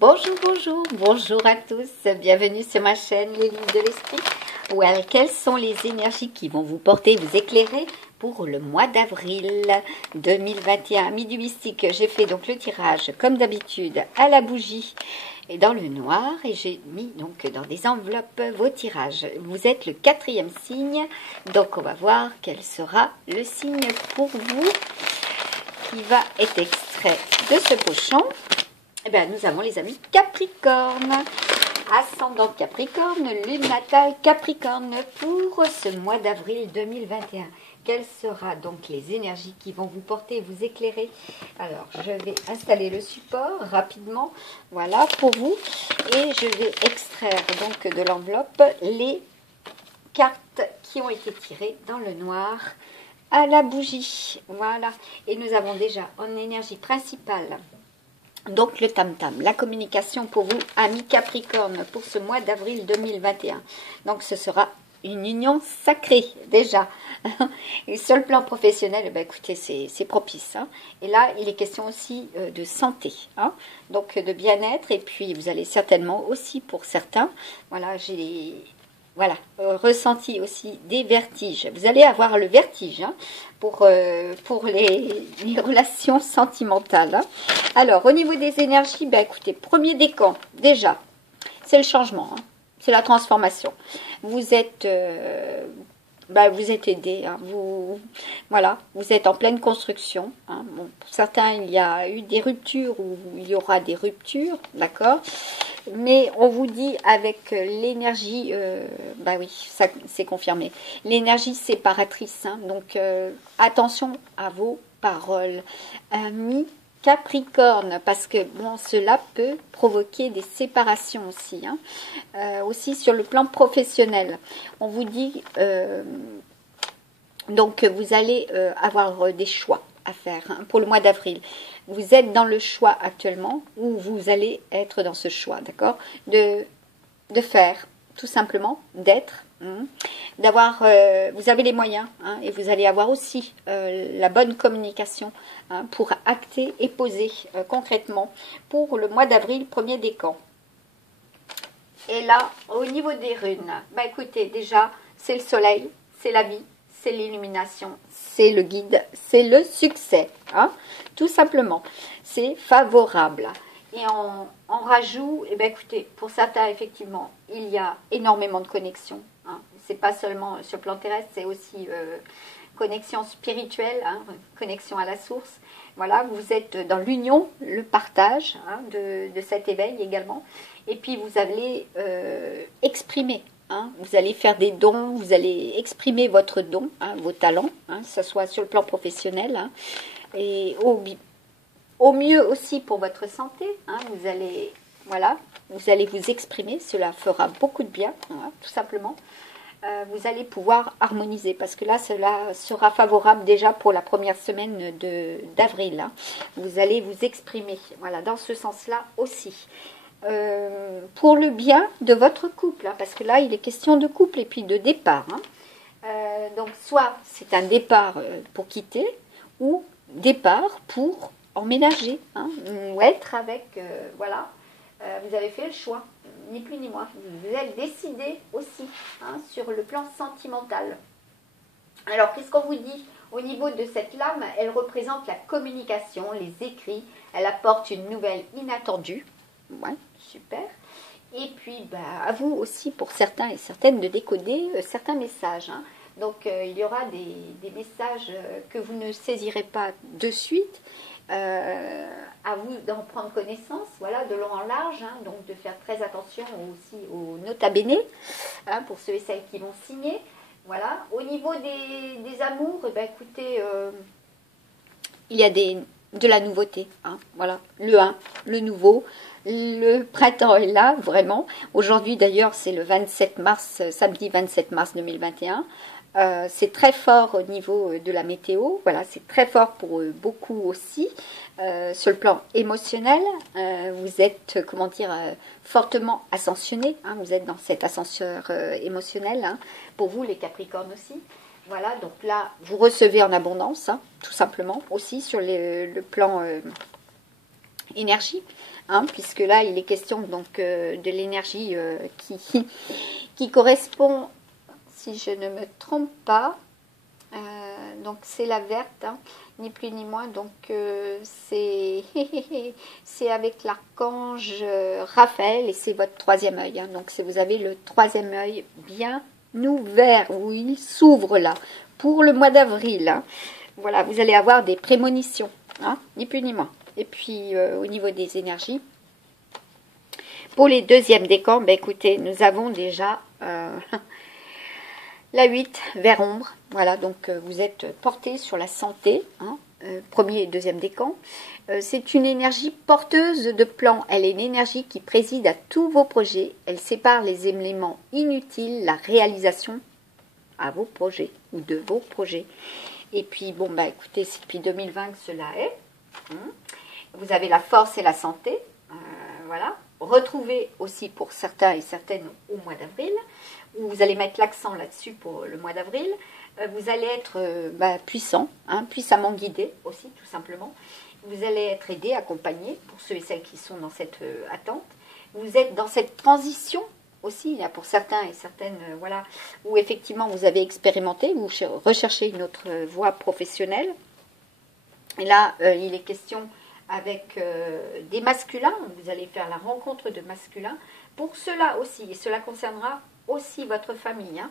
Bonjour, bonjour, bonjour à tous, bienvenue sur ma chaîne Les Livres de l'Esprit. Well, quelles sont les énergies qui vont vous porter, vous éclairer pour le mois d'avril 2021? Midi mystique, j'ai fait donc le tirage comme d'habitude à la bougie et dans le noir et j'ai mis donc dans des enveloppes vos tirages. Vous êtes le 4e signe, donc on va voir quel sera le signe pour vous qui va être extrait de ce pochon. Eh bien, nous avons les amis Capricorne, ascendant Capricorne, lune natale Capricorne pour ce mois d'avril 2021. Quelles seront donc les énergies qui vont vous porter, vous éclairer? Alors, je vais installer le support rapidement, voilà, pour vous. Et je vais extraire donc de l'enveloppe les cartes qui ont été tirées dans le noir à la bougie. Voilà, et nous avons déjà en énergie principale donc le tam-tam, la communication pour vous, amis Capricorne, pour ce mois d'avril 2021. Donc ce sera une union sacrée déjà. Et sur le plan professionnel, eh bien, écoutez, c'est propice. Hein. Et là, il est question aussi de santé, hein. Donc de bien-être. Et puis vous allez certainement aussi pour certains, voilà, ressenti aussi des vertiges. Vous allez avoir le vertige hein, pour les relations sentimentales. Hein. Alors, au niveau des énergies, ben, écoutez, premier décan, déjà, c'est le changement, hein, c'est la transformation. Vous êtes aidé, hein, voilà, vous êtes en pleine construction. Hein. Bon, pour certains, il y a eu des ruptures ou il y aura des ruptures, d'accord. Mais on vous dit avec l'énergie, oui, ça c'est confirmé, l'énergie séparatrice. Hein, donc attention à vos paroles, amis Capricorne, parce que bon, cela peut provoquer des séparations aussi, hein, aussi sur le plan professionnel. On vous dit donc vous allez avoir des choix à faire hein, pour le mois d'avril. Vous êtes dans le choix actuellement ou vous allez être dans ce choix, d'accord, de faire tout simplement, d'être, hein, d'avoir, vous avez les moyens hein, et vous allez avoir aussi la bonne communication hein, pour acter et poser concrètement pour le mois d'avril, premier décan. Et là, au niveau des runes, bah écoutez, déjà, c'est le soleil, c'est la vie, c'est l'illumination, c'est le guide, c'est le succès, hein, tout simplement. C'est favorable. Et en rajout, eh bien, écoutez, pour certains, effectivement, il y a énormément de connexions. Hein. C'est pas seulement sur le plan terrestre, c'est aussi connexion spirituelle, hein, connexion à la source. Voilà, vous êtes dans l'union, le partage hein, de cet éveil également. Et puis, vous allez exprimer. Hein, vous allez faire des dons, vous allez exprimer votre don, hein, vos talents, hein, que ce soit sur le plan professionnel hein, et au mieux aussi pour votre santé. Hein, vous allez vous exprimer, cela fera beaucoup de bien, hein, tout simplement. Vous allez pouvoir harmoniser parce que là, cela sera favorable déjà pour la première semaine d'avril. Hein. Vous allez vous exprimer, voilà, dans ce sens-là aussi. Pour le bien de votre couple, hein, parce que là il est question de couple et puis de départ. Hein. Donc soit c'est un départ pour quitter ou départ pour emménager, hein, ou être avec, voilà, vous avez fait le choix, ni plus ni moins. Vous êtes décidé aussi hein, sur le plan sentimental. Alors qu'est-ce qu'on vous dit au niveau de cette lame? Elle représente la communication, les écrits, elle apporte une nouvelle inattendue. Ouais, super. Et puis, à vous aussi, pour certains et certaines, de décoder certains messages. Hein. Donc, il y aura des messages que vous ne saisirez pas de suite. À vous d'en prendre connaissance, voilà, de long en large. Hein, donc, de faire très attention aussi aux nota bene, hein, pour ceux et celles qui vont signer. Voilà. Au niveau des amours, écoutez, il y a de la nouveauté. Hein, voilà. Le 1, le nouveau. Le printemps est là, vraiment. Aujourd'hui, d'ailleurs, c'est le 27 mars, samedi 27 mars 2021. C'est très fort au niveau de la météo. Voilà, c'est très fort pour beaucoup aussi. Sur le plan émotionnel, vous êtes, comment dire, fortement ascensionné. Hein, vous êtes dans cet ascenseur émotionnel. Hein, pour vous, les Capricornes aussi. Voilà, donc là, vous recevez en abondance, hein, tout simplement, aussi sur le plan énergie. hein, puisque là, il est question donc de l'énergie qui correspond, si je ne me trompe pas, donc c'est la verte, hein, ni plus ni moins, donc c'est c'est avec l'archange Raphaël et c'est votre troisième œil, hein, donc vous avez le troisième œil bien ouvert, où il s'ouvre là, pour le mois d'avril, hein. Voilà, vous allez avoir des prémonitions, hein, ni plus ni moins. Et puis au niveau des énergies, pour les deuxièmes décans, ben, écoutez, nous avons déjà la 8 vers ombre, voilà, donc vous êtes porté sur la santé, hein, premier et deuxième décan. C'est une énergie porteuse de plans, elle est une énergie qui préside à tous vos projets, elle sépare les éléments inutiles, la réalisation à vos projets ou de vos projets. Et puis, bon, bah écoutez, c'est depuis 2020 que cela est. Vous avez la force et la santé, voilà. Retrouvez aussi pour certains et certaines au mois d'avril, où vous allez mettre l'accent là-dessus pour le mois d'avril. Vous allez être puissant, hein, puissamment guidé aussi, tout simplement. Vous allez être aidé, accompagné, pour ceux et celles qui sont dans cette attente. Vous êtes dans cette transition aussi, il y a pour certains et certaines, voilà, où effectivement vous avez expérimenté, vous recherchez une autre voie professionnelle. Et là, il est question avec des masculins, vous allez faire la rencontre de masculins. Pour cela aussi, et cela concernera aussi votre famille, hein.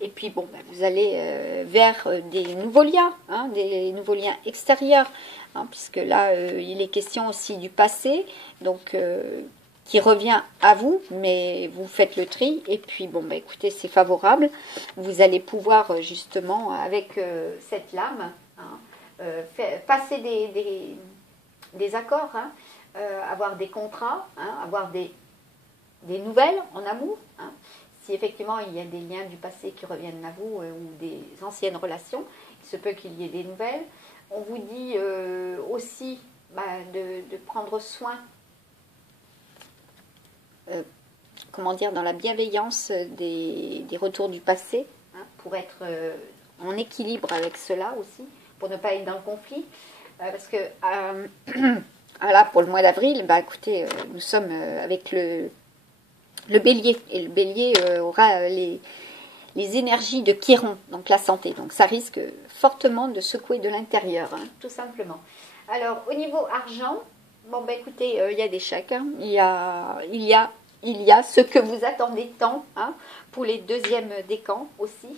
Et puis bon, ben, vous allez vers des nouveaux liens, hein, des nouveaux liens extérieurs, hein, puisque là, il est question aussi du passé, donc qui revient à vous, mais vous faites le tri, et puis bon, ben, écoutez, c'est favorable, vous allez pouvoir justement, avec cette lame, hein, passer des accords, hein, avoir des contrats, hein, avoir des nouvelles en amour, hein. Si effectivement il y a des liens du passé qui reviennent à vous ou des anciennes relations, il se peut qu'il y ait des nouvelles. On vous dit aussi de prendre soin, comment dire, dans la bienveillance des retours du passé, hein, pour être en équilibre avec cela aussi, pour ne pas être dans le conflit. Parce que voilà, pour le mois d'avril, bah, écoutez, nous sommes avec le bélier, et le bélier aura les énergies de Chiron, donc la santé, donc ça risque fortement de secouer de l'intérieur, hein, tout simplement. Alors au niveau argent, bon bah écoutez, il y a des chèques, hein, il y a ce que vous attendez tant, hein, pour les deuxièmes décans aussi.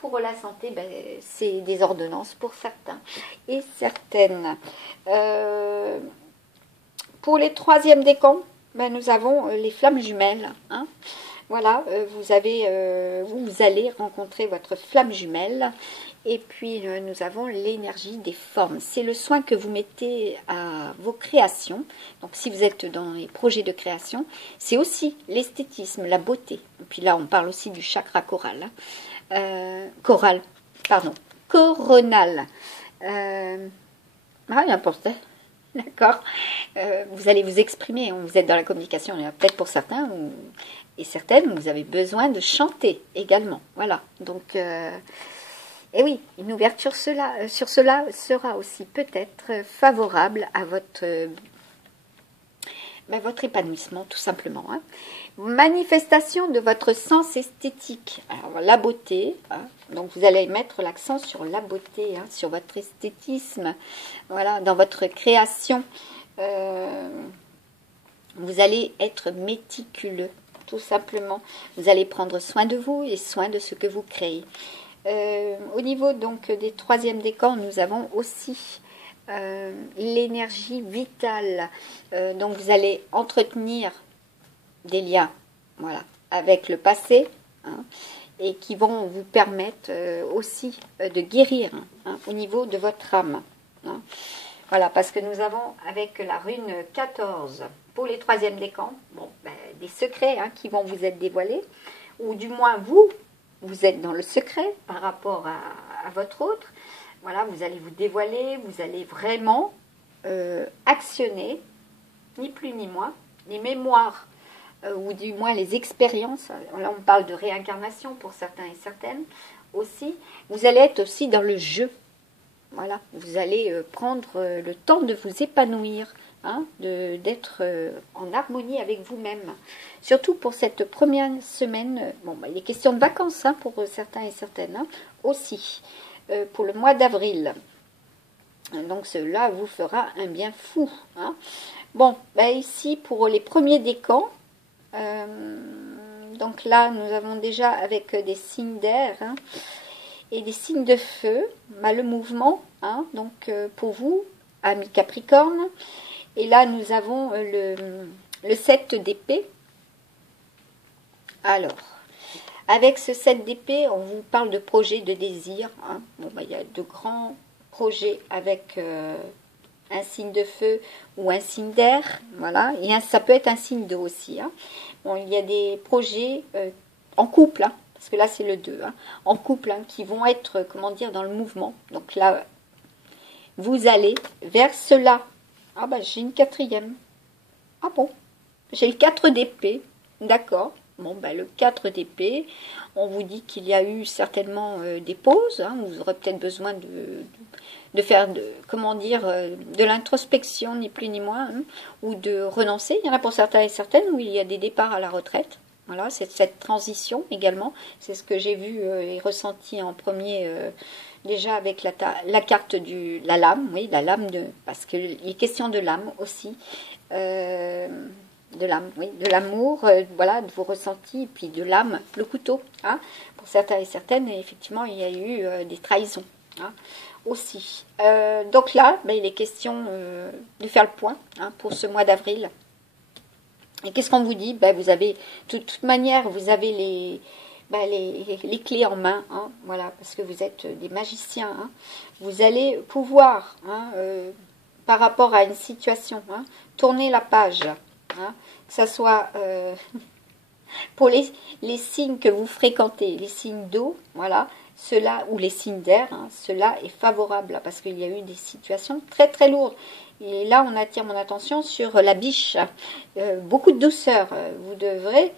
Pour la santé, ben, c'est des ordonnances pour certains et certaines. Pour les troisièmes décans, ben, nous avons les flammes jumelles, hein. Voilà, vous allez rencontrer votre flamme jumelle. Et puis nous avons l'énergie des formes. C'est le soin que vous mettez à vos créations. Donc si vous êtes dans les projets de création, c'est aussi l'esthétisme, la beauté. Et puis là, on parle aussi du chakra choral, hein. Coronal. N'importe. D'accord. Vous allez vous exprimer. Vous êtes dans la communication. Il y a peut-être pour certains et certaines, vous avez besoin de chanter également. Voilà. Donc, et oui, une ouverture sur cela sera aussi peut-être favorable à votre épanouissement, tout simplement, hein. Manifestation de votre sens esthétique. Alors, la beauté, hein, donc vous allez mettre l'accent sur la beauté, hein, sur votre esthétisme, voilà, dans votre création. Vous allez être méticuleux, tout simplement. Vous allez prendre soin de vous et soin de ce que vous créez. Au niveau donc des troisièmes décans, nous avons aussi l'énergie vitale. Donc vous allez entretenir des liens, voilà, avec le passé, hein, et qui vont vous permettre aussi de guérir, hein, au niveau de votre âme, hein. Voilà, parce que nous avons avec la rune 14 pour les troisièmes décans, bon, des secrets, hein, qui vont vous être dévoilés, ou du moins vous êtes dans le secret par rapport à votre autre. Voilà, vous allez vous dévoiler, vous allez vraiment actionner, ni plus ni moins, les mémoires, ou du moins les expériences. Là, on parle de réincarnation pour certains et certaines aussi. Vous allez être aussi dans le jeu. Voilà, vous allez prendre le temps de vous épanouir, hein, d'être en harmonie avec vous-même. Surtout pour cette première semaine, bon, bah, il est question de vacances hein, pour certains et certaines, hein, aussi, pour le mois d'avril. Donc cela vous fera un bien fou. Hein. Bon, bah, ici pour les premiers décans, donc là nous avons déjà avec des signes d'air, hein, et des signes de feu, bah, le mouvement, hein, donc pour vous, amis Capricorne. Et là, nous avons le 7 d'épée. Alors, avec ce 7 d'épée, on vous parle de projets, de désirs. Hein. Bon, bah, il y a de grands projets avec un signe de feu ou un signe d'air. Voilà. Et ça peut être un signe d'eau aussi. Hein. Bon, il y a des projets en couple, hein, parce que là c'est le 2, hein, en couple, hein, qui vont être, comment dire, dans le mouvement. Donc là, vous allez vers cela. Ah bah j'ai une quatrième. Ah bon, j'ai le 4 d'épée. D'accord. Bon, bah le 4 d'épée, on vous dit qu'il y a eu certainement des pauses. Hein, vous aurez peut-être besoin de faire, comment dire, de l'introspection, ni plus ni moins, hein, ou de renoncer. Il y en a pour certains et certaines où il y a des départs à la retraite. Voilà, c'est cette transition également. C'est ce que j'ai vu et ressenti en premier déjà avec la carte de la lame. Oui, la lame, parce qu'il est question de l'âme aussi. De l'âme, oui, de l'amour, voilà, de vos ressentis, et puis de l'âme, le couteau. Hein, pour certains et certaines, et effectivement, il y a eu des trahisons. Hein, aussi. Donc là, ben, il est question de faire le point hein, pour ce mois d'avril. Et qu'est-ce qu'on vous dit? Ben, vous avez, de toute manière, vous avez les clés en main, hein, voilà, parce que vous êtes des magiciens. Hein. Vous allez pouvoir, hein, par rapport à une situation, hein, tourner la page, hein, que ce soit pour les signes que vous fréquentez, les signes d'eau, voilà, cela, ou les signes d'air, hein, cela est favorable, parce qu'il y a eu des situations très très lourdes. Et là, on attire mon attention sur la biche. Beaucoup de douceur. Vous devrez,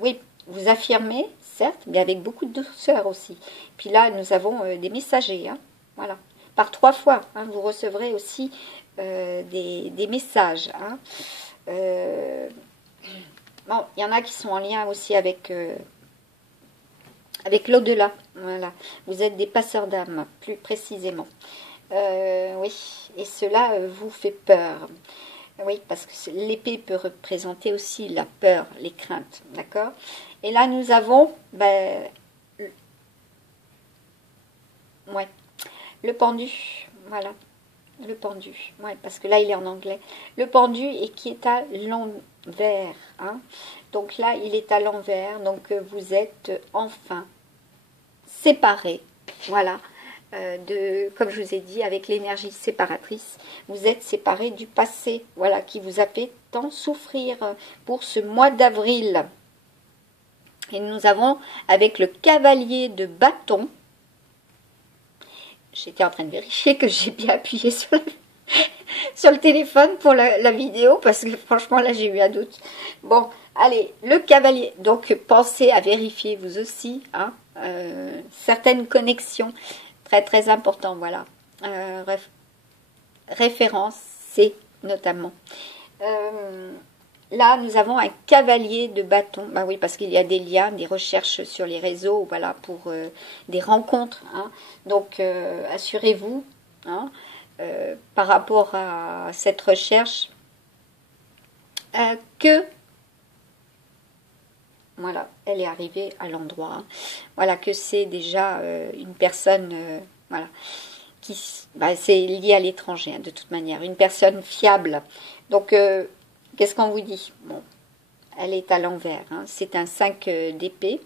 oui, vous affirmer, certes, mais avec beaucoup de douceur aussi. Puis là, nous avons des messagers. Hein, voilà. Par 3 fois, hein, vous recevrez aussi des messages. Hein. Bon, il y en a qui sont en lien aussi avec l'au-delà. Voilà. Vous êtes des passeurs d'âme, plus précisément. Oui, et cela vous fait peur. Oui, parce que l'épée peut représenter aussi la peur, les craintes, d'accord? Et là, nous avons, ben, ouais, le pendu, voilà, le pendu, ouais, parce que là, il est en anglais. Le pendu et qui est à l'envers, hein? Donc là, il est à l'envers, donc vous êtes enfin séparés, voilà. Comme je vous ai dit, avec l'énergie séparatrice, vous êtes séparés du passé, voilà, qui vous a fait tant souffrir pour ce mois d'avril. Et nous avons, avec le cavalier de bâton, j'étais en train de vérifier que j'ai bien appuyé sur le téléphone pour la vidéo, parce que franchement, là, j'ai eu un doute. Bon, allez, le cavalier, donc pensez à vérifier vous aussi, hein, certaines connexions. Très très important, voilà. Référence, c'est notamment. Là, nous avons un cavalier de bâton. Bah oui, parce qu'il y a des liens, des recherches sur les réseaux, voilà, pour des rencontres. Hein. Donc, assurez-vous, hein, par rapport à cette recherche, que voilà, elle est arrivée à l'endroit. Hein. Voilà, que c'est déjà une personne, voilà, qui, bah, c'est lié à l'étranger, hein, de toute manière, une personne fiable. Donc, qu'est-ce qu'on vous dit? Bon, elle est à l'envers. Hein. C'est un 5 d'épée.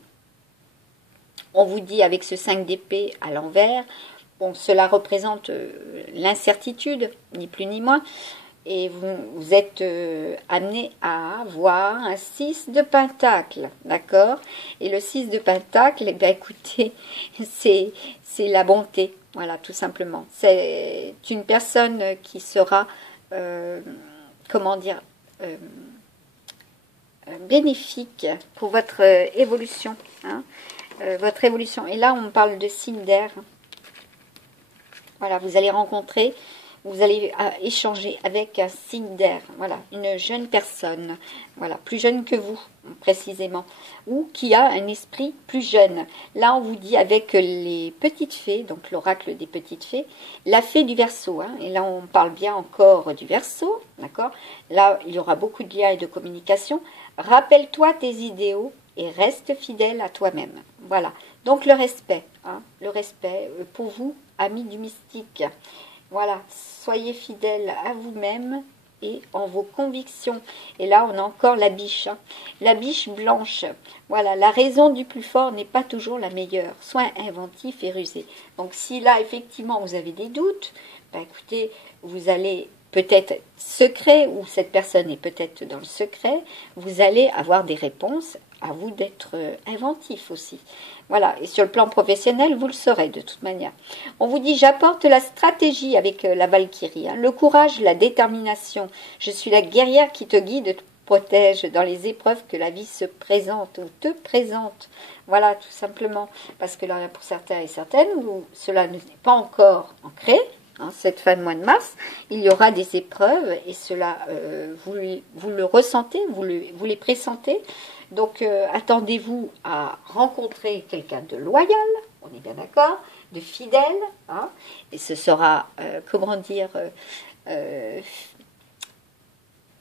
On vous dit avec ce 5 d'épée à l'envers, bon, cela représente l'incertitude, ni plus ni moins. Et vous êtes amené à avoir un 6 de pentacle, d'accord? Et le 6 de pentacle, eh bien, écoutez, c'est la bonté, voilà, tout simplement. C'est une personne qui sera, comment dire, bénéfique pour votre évolution, hein, votre évolution. Et là, on parle de signe d'air. Voilà, vous allez rencontrer, vous allez échanger avec un signe d'air. Voilà, une jeune personne. Voilà, plus jeune que vous, précisément. Ou qui a un esprit plus jeune. Là, on vous dit avec les petites fées, donc l'oracle des petites fées, la fée du Verseau. Hein, et là, on parle bien encore du Verseau. D'accord? Là, il y aura beaucoup de liens et de communication. Rappelle-toi tes idéaux et reste fidèle à toi-même. Voilà. Donc le respect, hein, le respect pour vous, amis du mystique. Voilà, soyez fidèles à vous-même et en vos convictions. Et là, on a encore la biche, hein, la biche blanche. Voilà, la raison du plus fort n'est pas toujours la meilleure. Sois inventif et rusé. Donc si là, effectivement, vous avez des doutes, ben, écoutez, vous allez peut-être secret, ou cette personne est peut-être dans le secret, vous allez avoir des réponses, à vous d'être inventif aussi. Voilà, et sur le plan professionnel, vous le saurez de toute manière. On vous dit, j'apporte la stratégie avec la Valkyrie, hein, le courage, la détermination. Je suis la guerrière qui te guide, te protège dans les épreuves que la vie se présente ou te présente. Voilà, tout simplement. Parce que là, pour certains et certaines, cela n'est pas encore ancré. Hein, cette fin de mois de mars, il y aura des épreuves et cela, vous le ressentez, vous les pressentez. Donc, attendez-vous à rencontrer quelqu'un de loyal, on est bien d'accord, de fidèle, hein, et ce sera, comment dire,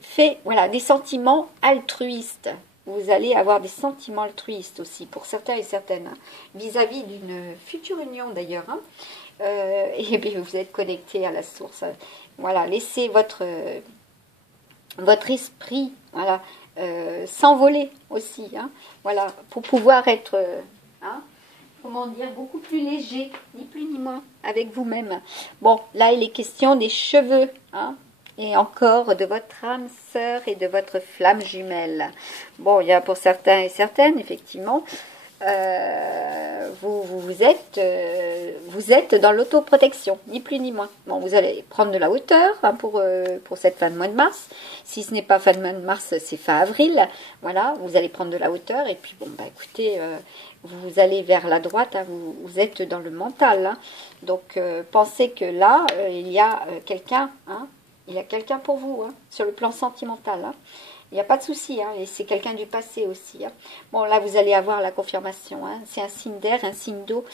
fait, voilà, des sentiments altruistes. Vous allez avoir des sentiments altruistes aussi, pour certains et certaines, hein, vis-à-vis d'une future union d'ailleurs, hein. Et puis vous êtes connecté à la source. Voilà, laissez votre esprit, voilà, s'envoler aussi, hein, voilà, pour pouvoir être, hein, comment dire, beaucoup plus léger, ni plus ni moins, avec vous-même. Bon, là il est question des cheveux, hein, et encore de votre âme sœur et de votre flamme jumelle. Bon, il y a pour certains et certaines, effectivement, vous êtes dans l'autoprotection, ni plus ni moins. Bon, vous allez prendre de la hauteur, hein, pour cette fin de mois de mars. Si ce n'est pas fin de mois de mars, c'est fin avril. Voilà, vous allez prendre de la hauteur et puis bon, bah écoutez, vous allez vers la droite, hein, vous êtes dans le mental, hein. Donc pensez que là, il y a quelqu'un, hein, il y a quelqu'un pour vous, hein, sur le plan sentimental, hein. Il n'y a pas de souci, hein, et c'est quelqu'un du passé aussi, hein. Bon, là, vous allez avoir la confirmation, hein. C'est un signe d'air, un signe d'eau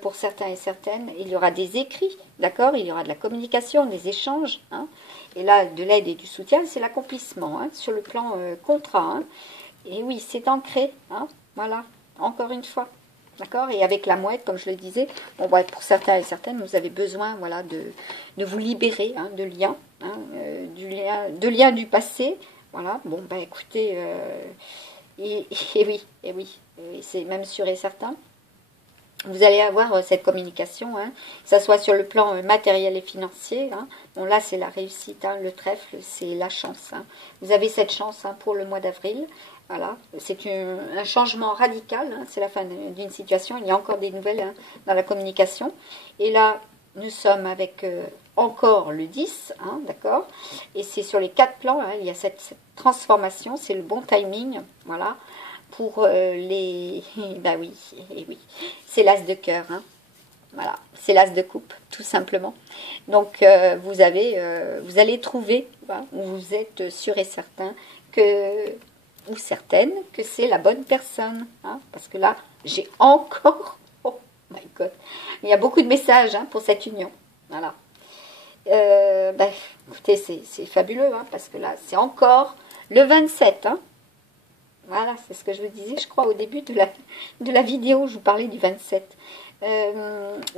pour certains et certaines. Il y aura des écrits, d'accord? Il y aura de la communication, des échanges, hein. Et là, de l'aide et du soutien, c'est l'accomplissement, hein, sur le plan contrat, hein. Et oui, c'est ancré, hein, voilà, encore une fois. D'accord? Et avec la mouette, comme je le disais, bon, bah, pour certains et certaines, vous avez besoin, voilà, de vous libérer, hein, de liens, hein, de liens du passé. Voilà, bon, bah écoutez, et oui, c'est même sûr et certain. Vous allez avoir cette communication, hein, que ce soit sur le plan matériel et financier, hein. Bon, là, c'est la réussite, hein, le trèfle, c'est la chance, hein. Vous avez cette chance, hein, pour le mois d'avril. Voilà, c'est un changement radical, hein, c'est la fin d'une situation. Il y a encore des nouvelles, hein, dans la communication. Et là, nous sommes avec encore le 10, hein, d'accord? Et c'est sur les 4 plans, hein, il y a cette transformation, c'est le bon timing, voilà, pour les... Ben oui, et oui, c'est l'as de cœur, hein. Voilà, c'est l'as de coupe, tout simplement. Donc, vous allez trouver, voilà, vous êtes sûr et certain que... ou certaine que c'est la bonne personne, hein, parce que là, j'ai encore... Oh my God, il y a beaucoup de messages, hein, pour cette union. Voilà. Ben, écoutez, c'est fabuleux, hein, parce que là, c'est encore le 27. Hein. Voilà, c'est ce que je vous disais, je crois, au début de la vidéo, je vous parlais du 27.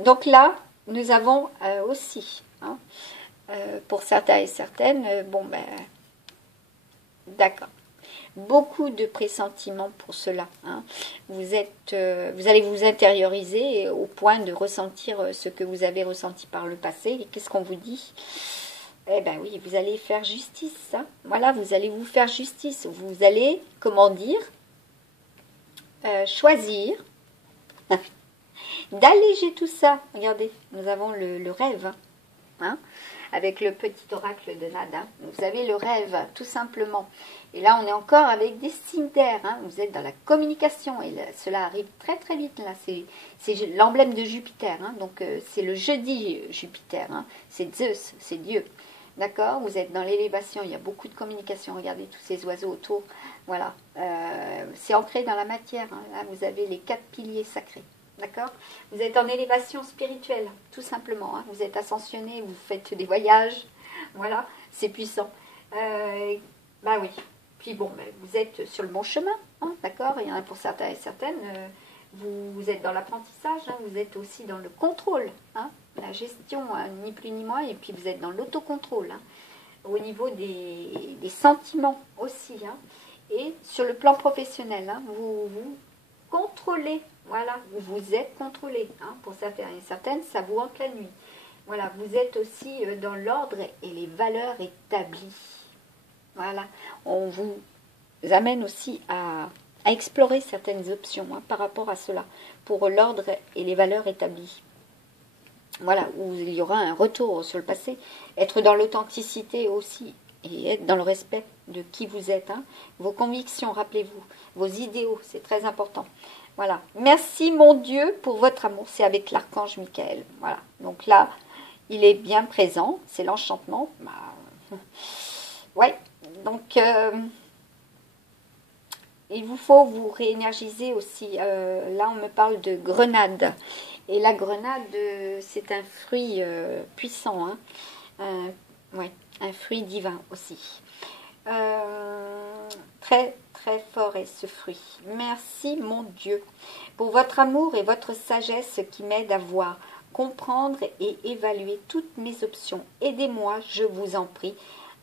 Donc là, nous avons aussi, hein, pour certains et certaines, bon, ben, d'accord. Beaucoup de pressentiments pour cela, hein. Vous allez vous intérioriser au point de ressentir ce que vous avez ressenti par le passé. Et qu'est-ce qu'on vous dit? Eh bien oui, vous allez faire justice, hein. Voilà, vous allez vous faire justice. Vous allez, comment dire, choisir d'alléger tout ça. Regardez, nous avons le rêve, hein. avec le petit oracle de Nada. Vous avez le rêve, tout simplement. Et là, on est encore avec des signes d'air. Hein. Vous êtes dans la communication et là, cela arrive très très vite. Là, c'est l'emblème de Jupiter. Hein. Donc, c'est le jeudi Jupiter. Hein. C'est Zeus, c'est Dieu. D'accord? Vous êtes dans l'élévation. Il y a beaucoup de communication. Regardez tous ces oiseaux autour. Voilà. C'est ancré dans la matière. Hein. Là, vous avez les 4 piliers sacrés. D'accord? Vous êtes en élévation spirituelle, tout simplement. Hein. Vous êtes ascensionné, vous faites des voyages. Voilà, c'est puissant. Bah oui. Puis bon, vous êtes sur le bon chemin, hein, d'accord? Il y en a pour certains et certaines. Vous êtes dans l'apprentissage, hein, vous êtes aussi dans le contrôle, hein, la gestion, hein, ni plus ni moins, et puis vous êtes dans l'autocontrôle, hein, au niveau des sentiments aussi. Hein, et sur le plan professionnel, hein, vous contrôlez, voilà, vous êtes contrôlé. Hein, pour certains et certaines, ça vous hante la nuit. Voilà, vous êtes aussi dans l'ordre et les valeurs établies. Voilà, on vous amène aussi à explorer certaines options hein, par rapport à cela, pour l'ordre et les valeurs établies. Voilà, où il y aura un retour sur le passé, être dans l'authenticité aussi, et être dans le respect de qui vous êtes. Hein. Vos convictions, rappelez-vous, vos idéaux, c'est très important. Voilà, merci mon Dieu pour votre amour, c'est avec l'archange Michael. Voilà, donc là, il est bien présent, c'est l'enchantement. Bah, ouais. Donc, il vous faut vous réénergiser aussi. Là, on me parle de grenade. Et la grenade, c'est un fruit puissant. Hein. Ouais, un fruit divin aussi. Très, très fort est ce fruit. Merci, mon Dieu, pour votre amour et votre sagesse qui m'aide à voir, comprendre et évaluer toutes mes options. Aidez-moi, je vous en prie,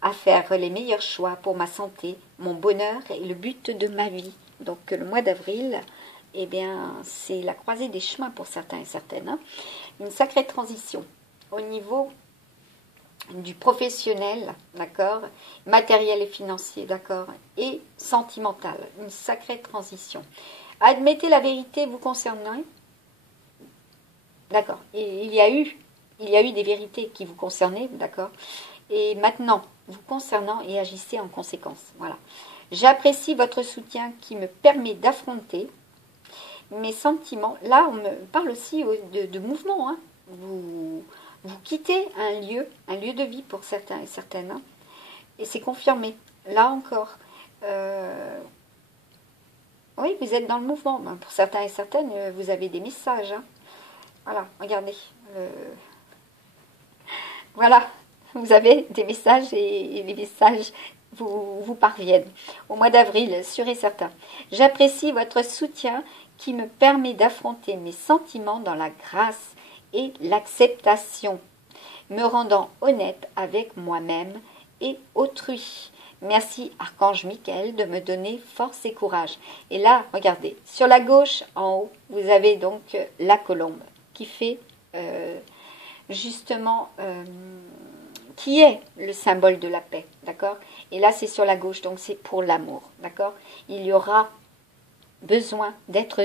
à faire les meilleurs choix pour ma santé, mon bonheur et le but de ma vie. Donc le mois d'avril, eh bien, c'est la croisée des chemins pour certains et certaines. Hein. Une sacrée transition au niveau du professionnel, d'accord, matériel et financier, d'accord, et sentimental. Une sacrée transition. Admettez la vérité vous concernant. D'accord. Il y a eu des vérités qui vous concernaient, d'accord. Et maintenant, vous concernant et agissez en conséquence. Voilà. J'apprécie votre soutien qui me permet d'affronter mes sentiments. Là, on me parle aussi de mouvement. Hein. Vous quittez un lieu de vie pour certains et certaines. Hein. Et c'est confirmé. Là encore. Oui, vous êtes dans le mouvement. Ben, pour certains et certaines, vous avez des messages. Hein. Voilà, regardez. Voilà. Vous avez des messages et les messages vous parviennent. Au mois d'avril, sûr et certain. J'apprécie votre soutien qui me permet d'affronter mes sentiments dans la grâce et l'acceptation, me rendant honnête avec moi-même et autrui. Merci, Archange Michael, de me donner force et courage. Et là, regardez, sur la gauche, en haut, vous avez donc la colombe qui fait justement... qui est le symbole de la paix, d'accord? Et là, c'est sur la gauche, donc c'est pour l'amour, d'accord? Il y aura besoin d'être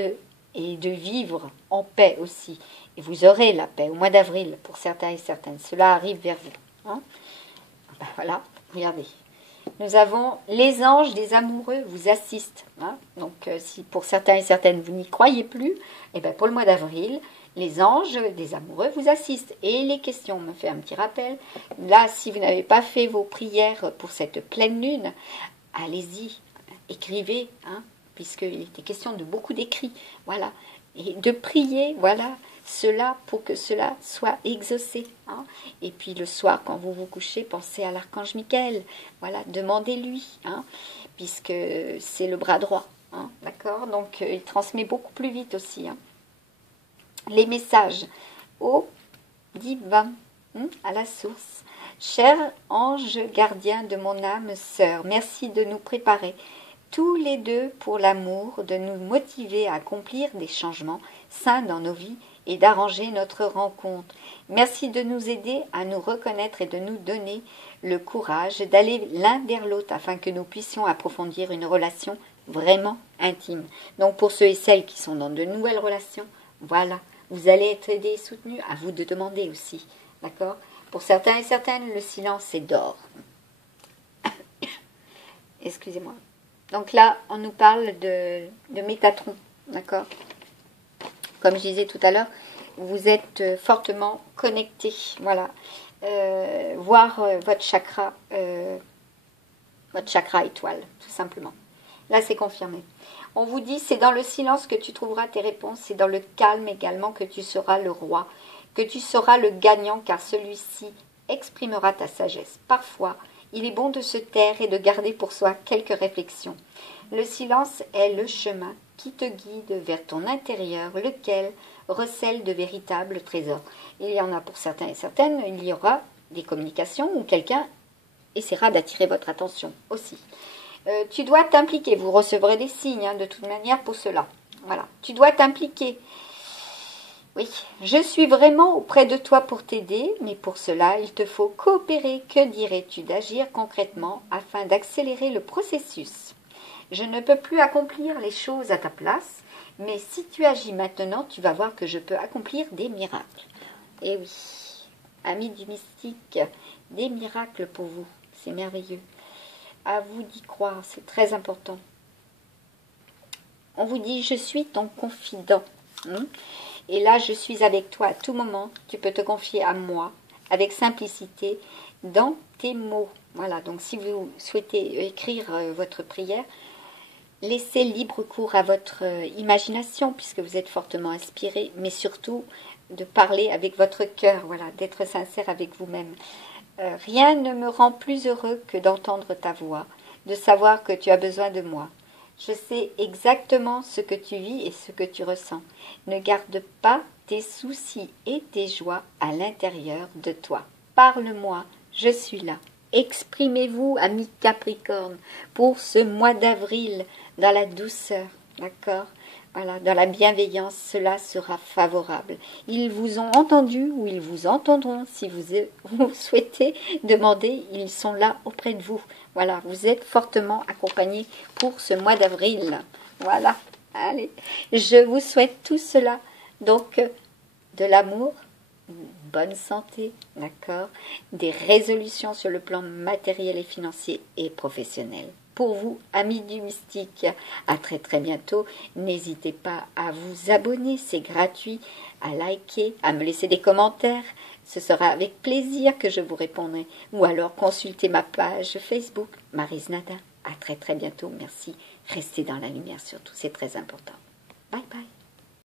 et de vivre en paix aussi. Et vous aurez la paix au mois d'avril pour certains et certaines. Cela arrive vers vous. Hein? Ben voilà, regardez. Nous avons les anges des amoureux vous assistent. Hein? Donc, si pour certains et certaines, vous n'y croyez plus, et ben pour le mois d'avril, les anges des amoureux vous assistent. Et les questions, on me fait un petit rappel. Là, si vous n'avez pas fait vos prières pour cette pleine lune, allez-y, écrivez, hein, puisqu'il était question de beaucoup d'écrits. Voilà. Et de prier, voilà, cela pour que cela soit exaucé. Hein. Et puis le soir, quand vous vous couchez, pensez à l'archange Michael. Voilà, demandez-lui, hein, puisque c'est le bras droit. Hein, d'accord. Donc, il transmet beaucoup plus vite aussi. Hein. Les messages au divin, à la source. Cher ange gardien de mon âme sœur, merci de nous préparer tous les deux pour l'amour, de nous motiver à accomplir des changements sains dans nos vies et d'arranger notre rencontre. Merci de nous aider à nous reconnaître et de nous donner le courage d'aller l'un vers l'autre afin que nous puissions approfondir une relation vraiment intime. Donc pour ceux et celles qui sont dans de nouvelles relations, voilà. Vous allez être aidés et soutenus, à vous de demander aussi, d'accord? Pour certains et certaines, le silence est d'or. Excusez-moi. Donc là, on nous parle de Métatron, d'accord? Comme je disais tout à l'heure, vous êtes fortement connecté, voilà. Voir votre chakra étoile, tout simplement. Là, c'est confirmé. On vous dit, c'est dans le silence que tu trouveras tes réponses, c'est dans le calme également que tu seras le roi, que tu seras le gagnant, car celui-ci exprimera ta sagesse. Parfois, il est bon de se taire et de garder pour soi quelques réflexions. Le silence est le chemin qui te guide vers ton intérieur, lequel recèle de véritables trésors. Il y en a pour certains et certaines, il y aura des communications où quelqu'un essaiera d'attirer votre attention aussi. Tu dois t'impliquer, vous recevrez des signes de toute manière pour cela. Voilà, tu dois t'impliquer. Oui, je suis vraiment auprès de toi pour t'aider, mais pour cela, il te faut coopérer. Que dirais-tu d'agir concrètement afin d'accélérer le processus? Je ne peux plus accomplir les choses à ta place, mais si tu agis maintenant, tu vas voir que je peux accomplir des miracles. Eh oui, amis du mystique, des miracles pour vous, c'est merveilleux. À vous d'y croire, c'est très important. On vous dit, je suis ton confident. Et là, je suis avec toi à tout moment. Tu peux te confier à moi avec simplicité dans tes mots. Voilà, donc si vous souhaitez écrire votre prière, laissez libre cours à votre imagination puisque vous êtes fortement inspiré, mais surtout de parler avec votre cœur, voilà, d'être sincère avec vous-même. Rien ne me rend plus heureux que d'entendre ta voix, de savoir que tu as besoin de moi. Je sais exactement ce que tu vis et ce que tu ressens. Ne garde pas tes soucis et tes joies à l'intérieur de toi. Parle-moi, je suis là. Exprimez-vous, amis Capricorne, pour ce mois d'avril, dans la douceur, d'accord? Voilà, dans la bienveillance, cela sera favorable. Ils vous ont entendu ou ils vous entendront. Si vous souhaitez demander, ils sont là auprès de vous. Voilà, vous êtes fortement accompagnés pour ce mois d'avril. Voilà, allez, je vous souhaite tout cela. Donc, de l'amour, bonne santé, d'accord? Des résolutions sur le plan matériel et financier et professionnel. Pour vous, amis du mystique, à très très bientôt. N'hésitez pas à vous abonner, c'est gratuit, à liker, à me laisser des commentaires. Ce sera avec plaisir que je vous répondrai. Ou alors consultez ma page Facebook, Maryse Nada. À très très bientôt, merci. Restez dans la lumière surtout, c'est très important. Bye bye.